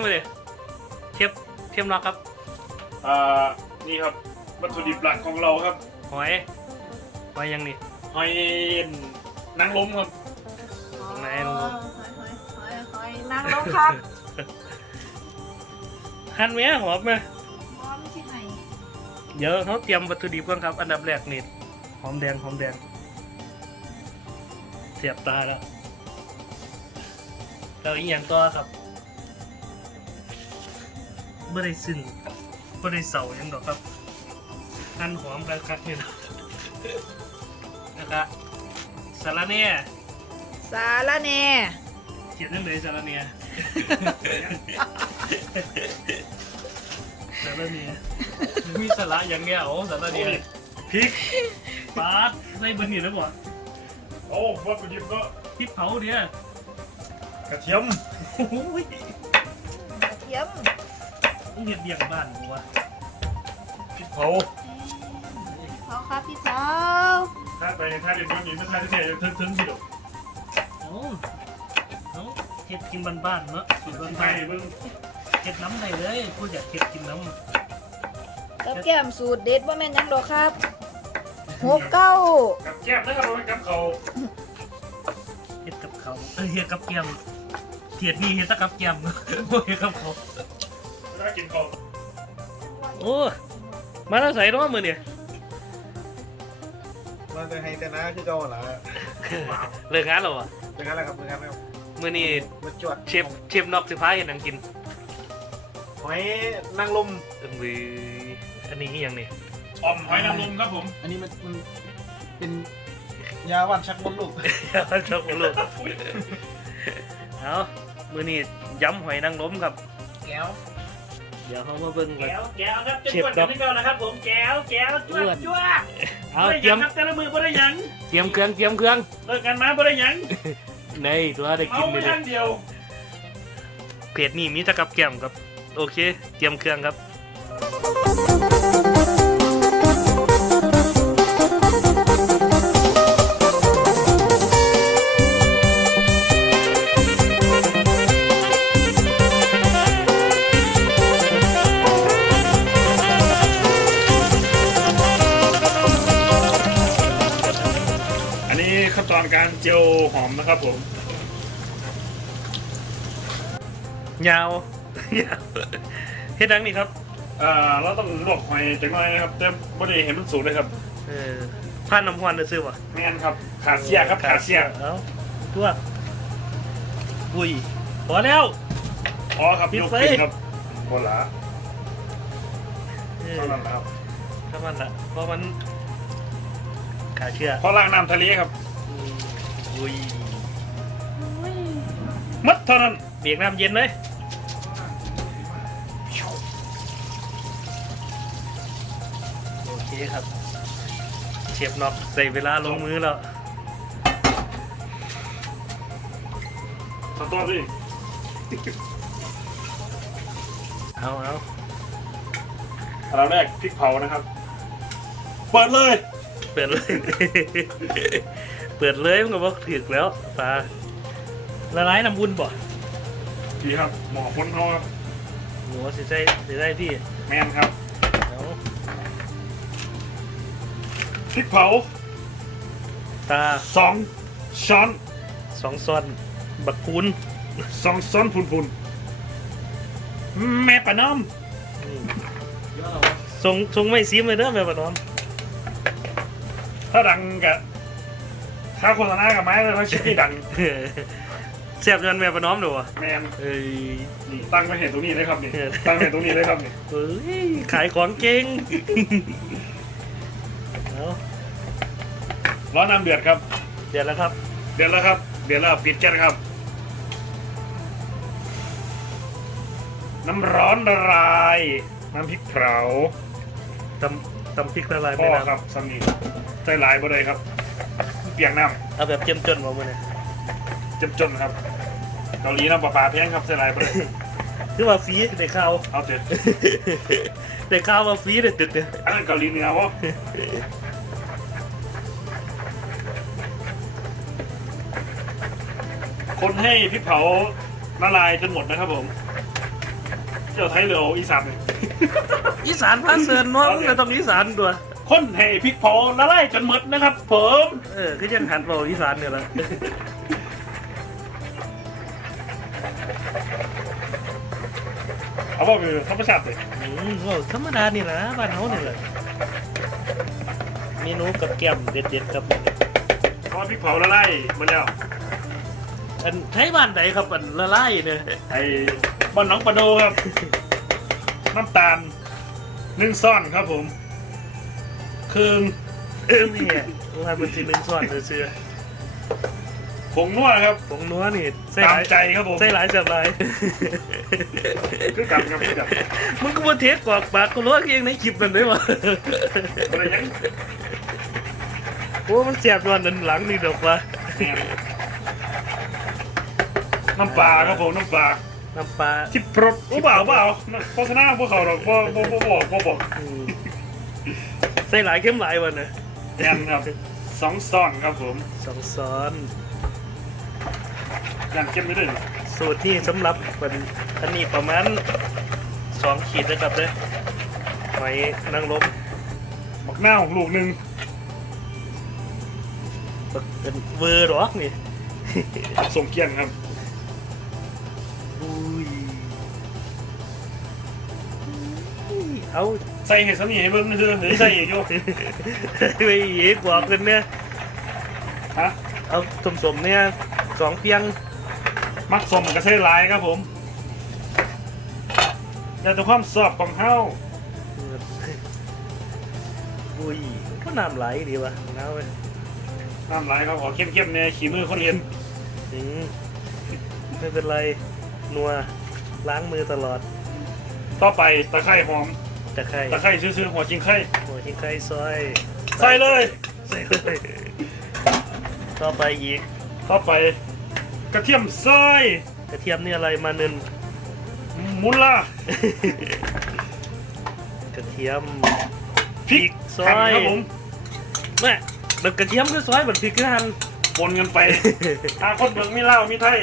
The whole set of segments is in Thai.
หนังกินมาเลยเทียบเทียมน็อกครับ อ่านี่ครับวัตถุดิบหลักของเราครับหอยหอยยังนี่ หอยนางรมครับ ตรงไหนลงหอยหอยหอยหอยนางรมครับหั่นไหมหอมไหมอ๋อไม่ใช่ไหนเดี๋ยวเขาเตรียมวัตถุดิบก่อนครับ อันดับแรกนี่หอมแดงหอมแดง เสียบตาแล้วเราอีกอย่างตัวครับ ไม่ได้ซึ้งไม่ได้เสาหยังดอกครับหั่นหอมกันคักนี่นะนะครับสาระเนี่ยสาระเน่เขียนนั่นเลยสาระเนี่ยสาระเนี่ยมีสาระอย่างเงี้ยโอ้สาระเนี่ยพริกปาดใส่เบอร์นี่แล้วบ่โอ้วัตถุดิบก็พริกเผาเนี่ยกระเทียมโอ้ยกระเทียม ต้องเห็ดเบียงบ้านกูวะพริกเผาเขาครับพี่สาวถ้าไปถ้าเด็ดมันมีไม่ถ้าที่เนี่ยทึ่งๆที่ดอกโอ้เอาเห็ดกินบ้านๆเนาะสูตรไทบ้านยเบิ่งๆเห็ดน้ำไหนเลยพูดอยากเห็ดกินน้กับแก้มสูตรเด็ดว่าแม่นยังดอกครับหกเก้ากับแก้มนะครับเรากับเขาำเห็ดกับเขาวเอ้ยเห็ดกับแกมเทียดนี่เห็ดแตะกับแกมโอ้เห็ดกับเขาว ถ้ากินเขาโอ้มาแล้วใส่เนาะมือเนี่ยมันจะให้แต่นะคือเก่าหล่ะเลิกงานแล้ววะเป็นงั้นแหละครับเป็นงั้นแล้วมือนี่มันจวดเชฟเชฟนอกสิพาเห็ดหนังกินหอยนางลมเออมืออันนี้อหยังนี่อ่อมหอยนางรมครับผมอันนี้มันมันเป็นยาหวันชักมดลูกชอบลูกเอามือนี่ย้ำหอยนางรมครับ แก้วเดี๋ยวเขามาเบิ่งกัน แก้วแก้วครับเชฟดอกนี่ก็นะครับ ผมแก้วแก้วจวดจวดเอาเตรียมครับแต่ละมือบ่ได้หยังเตรียมเครื่องเตรียมเครื่องเลิกกันมาบ่ได้หยังในตัวได้เมากินไปไปเลทายงเดียวเพจนี่มีแตะกับแก้มครับ โอเค เตรียมเครื่องครับ อนการเจียวหอมนะครับผมยาวยาวเฮ็ดดังนี่ครับอ่าเราต้องลวกหอยจังหน่อยนะครับแต่บ่ได้เห็นมันสุกเลยครับเออผ่านน้ำหวานซื้อวะแม่นครับขาเสียครับขาเสียเอาตัวอุ้ยพอแล้วอ๋อครับปิดยกไฟขึ้นครับโบลาเออเท่านั้นนะครับถ้ามันละเพราะมันขาเชื่อเพราะล้างน้ำทะเลครับ อุ้ยมัดเท่านั้นเบียกน้ำเย็นเลยโอเคครับ เชฟน็อกใส่เวลาลงมือแล้วสตอสิเอาเอาอันดับแรกพริกเผานะครับ เปิดเลย เปิดเลย เปิดเลยมันก็บอกถึกแล้วปลาละลายน้ำบุญบ่ดีครับ หมอพ้นเขาครับหนูสิใช่สิได้ที่แมนครับเอาพริกเผาตาสองช้อนสองซ้อนบักคูนสองช้อนพูนๆแม่ปะน้อมอืมทรงทรงไม่ซีมเลยเด้อแม่ปะน้อมถ้าดังกับ ถ้าโฆษณากับไม้เลยเขาชื่อดังเสียบยันแม่ปะน้อมดูวะแมนเอ้ยนี่ตั้งไว้เห็นตรงนี้เลยครับนี่เออตั้งไว้เห็นตรงนี้เลยครับนี่เฮ้ยขายของเก่งเอาร้อนน้ำเดือดครับ เดี๋ยวแล้วครับ เดือดแล้วครับ เดือดแล้วปิดแก๊สครับ น้ำร้อนละลาย น้ำพริกเผาตำตำพริกละลายพ่ไม่อน้ำครับสามีใจหลายบ่ได้ครับเปียกน้เอาแบบเจ้มจนมาเมื่อนี้ำเจ็บจนครับ เกาหลีน้ำปลาปลาแพงครับใจหลายบ่ได้คือว่าฟรีได้ข้าวเอาเถอะได้ข้าวว่าฟรีได้ตึกเนี่ยอันนั้นเกาหลีเหนือวะคนให้พริกเผาละลายจนหมดนะครับผมจ้าไทยเหลืออีสานเลยอีสานพาเซินเนาะมึงก็ต้องอีสานตัว คนให้พริกเผาละลายจนหมดนะครับ ผมเออคือยังหันเบาอีสานเนี่ยละเอาบอกคือธรรมชาติเลยอืมเว้าธรรมดานี่แหละบ้านเฮานี่แหละเมนูกับแก้มเด็ดๆครับเพราะพริกเผาละลายหมาแล้วอันใช้บ้านใดครับอันละลายเนี่ยไอ้บอนหน้องปะโดครับ น้ำตาลหนึ่งซ่อนครับผม ครึ่งเออนี่ว่ามันสิหนึ่งส่วนเชื่อผงนัวครับๆผงนัวนี่ใส่ตาหมลายใจครับผมใส่หลายจับหลายคือกันครับคือกันมึงก็บ่เทสกรอกปากกูรู้ว่าเองในคลิปนั่นได้บ่อะไรยังโอ้มันเสียบย้อนด้านหลังนี่ดอกว่าเนี่ยน้ำปลาครับผมน้ำปลาน้ำปลา ที่ปรดเปล่าเปล่าโฆษณาพวกเขาหรอกบ่บ่บ่บอกบ่บอก อืม ใส่หลายเข้มหลายวันนะแอนครับสองซ่อนครับผมสองซ้อนยันเข้มไม่ได้สูตรที่สำหรับเป็นอันนี้ประมาณสองขีดนะครับเด้อหอยนางรมบักหน้าของลูกหนึ่งเป็นเวอร์หรอกนี่ส่งเกียนครับ เอาใส่เห็ดสมีให้เบิ่งนี่คือหรือใส่อีกอยู่ไปเอกบอกกันเนี่ยฮะเอาสมๆเนี่ยสองเพียงมักสมกับเส้นลายครับผมอยากจะความสอบของเฮาอุ้ยก็น้ำไหลดีวะน้ำเว้ยน้ำลายครับขอเข้มๆเนี่ยขี่มือคนเรียนอืมไม่เป็นไรนัวล้างมือตลอด ต่อไปตะไคร้หอม ตะไคร้ตะไคร้ซื่อๆหัวจิงไข่หัวชิ้นไข่ซอยใส่เลยใส่เลยต่อไปอีกต่อไป กระเทียมซอยกระเทียมนี่อะไรมาหนึ่งมุนล่ากระเทียมพริกซอหั่นยครับผมแม่แบบกระเทียมคือซอยแบบพริกคือหั่นปนกันไปถ้าคนเมืองไม่เล่าไม่ไทย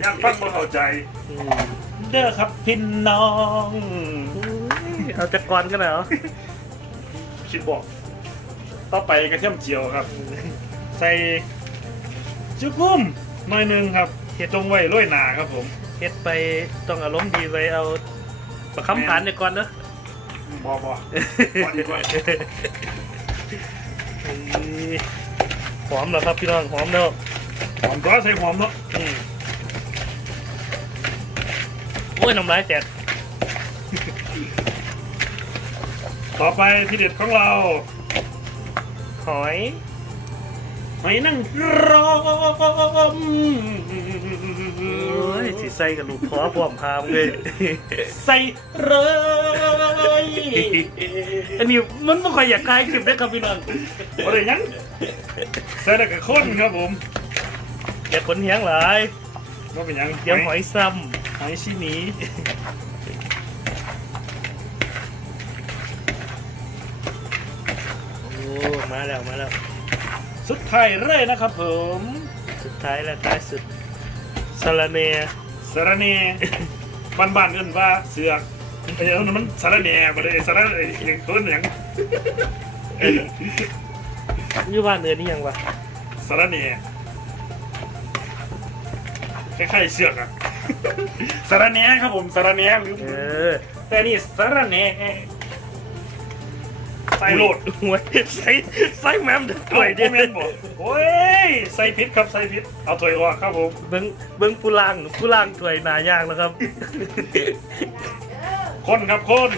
อยากฟังมาเข้าใจ อืมเด้อครับพี่น้องอุ้ย เอาจากก่อนกันเหรอคิดบอก ต่อไปกระเทียมเจียวครับ ใส่จุกุ้มหน่อยหนึงครับเฮ็ดจงไว้โรยหนาครับผมเฮ็ดไปต้องอารมณ์ดีไว้เอาประคำผ่านเนี่ยก่อนเนอะ บอบอพอดีกว่าเฮ้ยหอมแล้วครับพี่น้องหอมแล้วหอมก็ใส่หอมเนาะอืมโอ้ยน้ำลายแตก ต่อไปที่เด็ดของเรา หอย หอยนั่งรอมโอ้ยสิใส่กับลูกพอพร้อมพามเลยใส่เลยอันนี้มันไม่ค่อยอยากคลายคลิปได้ครับพี่น้องอะไรยังใส่แต่กับข้นครับผมอย่าขนเหียงหลายว่เป็นยังเดี๋ยวหอยซ้ำหอยชิหนี มาแล้วมาแล้วสุดท้ายเลยนะครับผมสุดท้ายและท้ายสุดสาระเนสารเนบ้านบ้านๆเอิ้นว่าเสือกไอ้เอิ้นมันสารเนมาเลยสารเนอย่างต้นอย่างอยู่บ้านเนือนี่ยังวะสารเนคล้ายๆเสือกอะสารเนครับผมสารเนหรือเออแต่นี่สารเน ใส่โหลดหัวใส่ใส่แมมเด็กถ้ถ้ววยยเดีเดียยววโอ้ยใส่พิษครับใส่พิษเอาถ้วยออกครับผมเบิ้งเบิ้งผู้ล่างผู้ล่างถ้วยหนายากแล้วครับ คนครับคน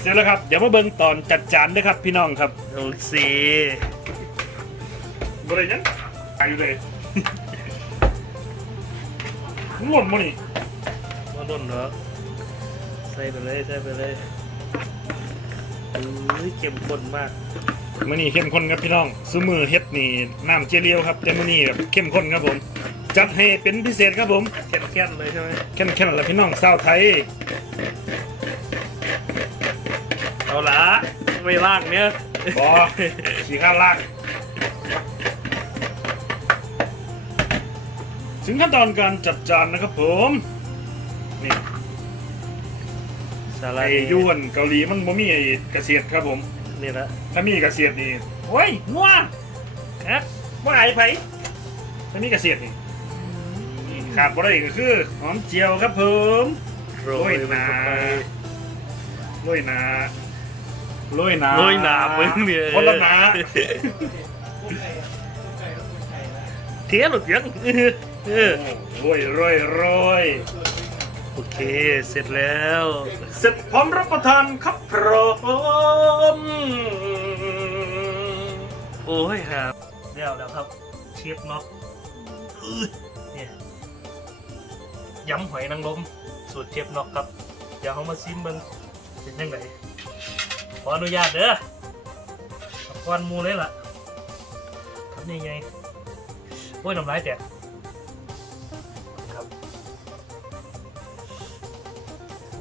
เสร็จแล้วครับเดี๋ยวมาเบิ่งตอนจัดจานด้วยครับพี่น้องครับโอเคบริยังอายุเลยหล่นมานี่มาล้นเหรอ ใส่ไปเลยใส่ไปเลยอุ้ยเข้มข้นมากมื้อนี้เข้มข้นครับพี่น้องซุมือเฮ็ดนี่น้ำเจเลียวครับแต่มื้อนี้แบบเข้มข้นครับผม จัดให้เป็นพิเศษครับผมแค้นๆเลยใช่ไหมแค่นั้นๆแหละพี่น้องชาวไทยเอาละไม่ล่างเนี้ยบอสีข้างล่างถึงขั้นตอนการจัดจานนะครับผมนี่ สาลาไอ้ยวนเกาหลีมันบ่มีไอ้กระเสียดครับผม นี่ละถ้ามีกระเสียดนี่โอ้ยงัวฮะว่าไอ้ไผถ้ามีกระเสียดนี่นี่ขาดบ่ได้ก็คือหอมเจียวครับผมโรยมันเข้าไป โรยหนาโรยหนาโรยหนามึงเนี่ย คนละหนาเทียหลุดยังเออโรยโรยโรย โอเค เสร็จแล้ว เสร็จพร้อมรับประทานครับพร้อมโอ้ยครับเดี๋ยวแล้วครับ เชฟน็อกเนี่ยยำหอยนางรมสูตรเชฟน็อกครับ เดี๋ยวเขามาซิมเบิ้งเป็นยังไงขออนุญาตเด้อกันมูเลยล่ะทำยังไงโอ้ยน้ำลายแตก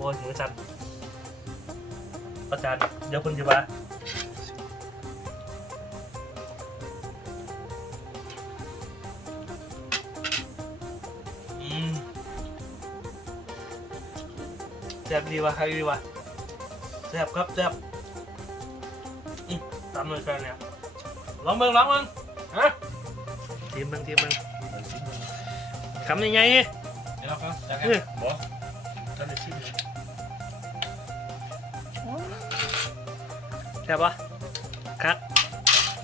อ้ยมือสั่นอาจารย์เดี๋ยวคุณจะมาอืมแซ่บดีวะใครดีวะแซ่บครับแซ่บอืมตามเลยกันเนี่ยลองเบิ่งลองเบิ่งฮะทีมเบิ่งทีมเบิ่งคำยังไงเดี๋ยวเราก็จะเออบอก แซ่บปะครับ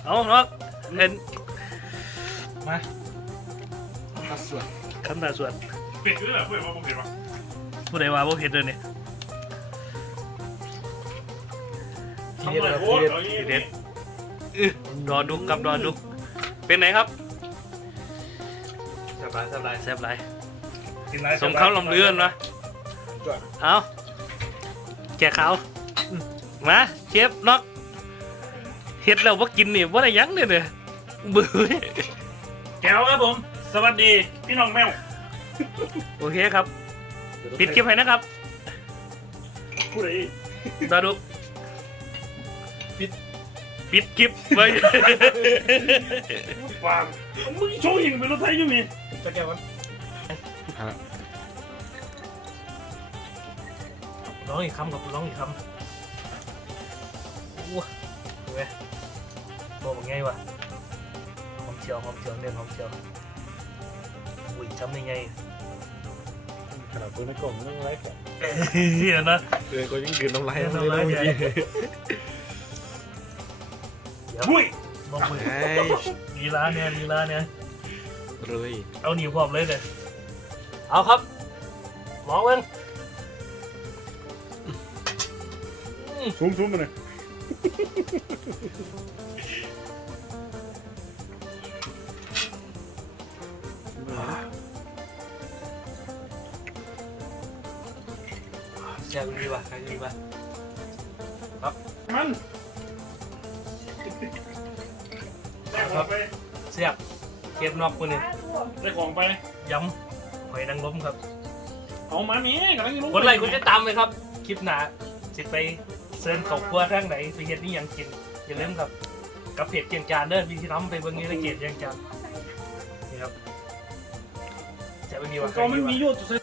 เอาเนาะเห็นมาตัดส่วนคำตาส่วนเป็ดด้วยเหรอเพื่อนว่าผมเผ็ดวะผู้ใดว่าบ่เผ็ดเลยเนี่ยทำอะไรโอ้ยเอาอย่างทีนี้เด็ดอื้อรอดูครับรอดูเป็นไหนครับสบายสบายแซ่บไรกินไรสมเขาลำเลือนนะจ้ะเอาแกะเขาอืมมาเชฟน็อก เฮ็ดแล้วว่ากินนี่ว่าอะไรยังเนี่ยเนี่ยเบื่อแก้วครับผม สวัสดีพี่น้องแมวโอเคครับ ปิดคลิปให้นะครับผู้ใดดาดุปิด ปิดคลิปไว้ฟางมึงโชว์ยิงเป็นรถไทยอยู่มีจะแก้วันร้องอีกคำกับร้องอีกคำโอ้ดูไหมบอกว่าไงวะหอม เจียวหอมเจียวเน้นหอมเจียวอุ้ยจำได้ไงขนาดตัวในกล่องนั่งไลฟ์เฮียนะเออก็ยังดื่มน้ำลายน้ำลายใหญ่เดี๋ยวบุ้ยบอกมือลีลาเนี่ยลีลาเนี่ยเลยเอาหนีพร้อมเลยเลยเอาครับลองเล่นสูงสูงกันเลย แซ่บดีว่ะใครดีว่ะมันได้ของไปแซ่บเก็บนอกมือนี่ได้ของไปยำหอยนางรมครับเอามามีกำลังจะรู้คนไรคนจะตามเลยครับ คลิปหนาสิไปเซิร์นเขาครัวทางไหนไปเฮ็ดนี่ยังกินอย่าลืมครับกับเพจเกียงจานเด้อมีที่น้ำไปเบิ่งนี้ในเกียงจานนี่ครับจะเป็นดีว่ะก็ไม่มีอยู่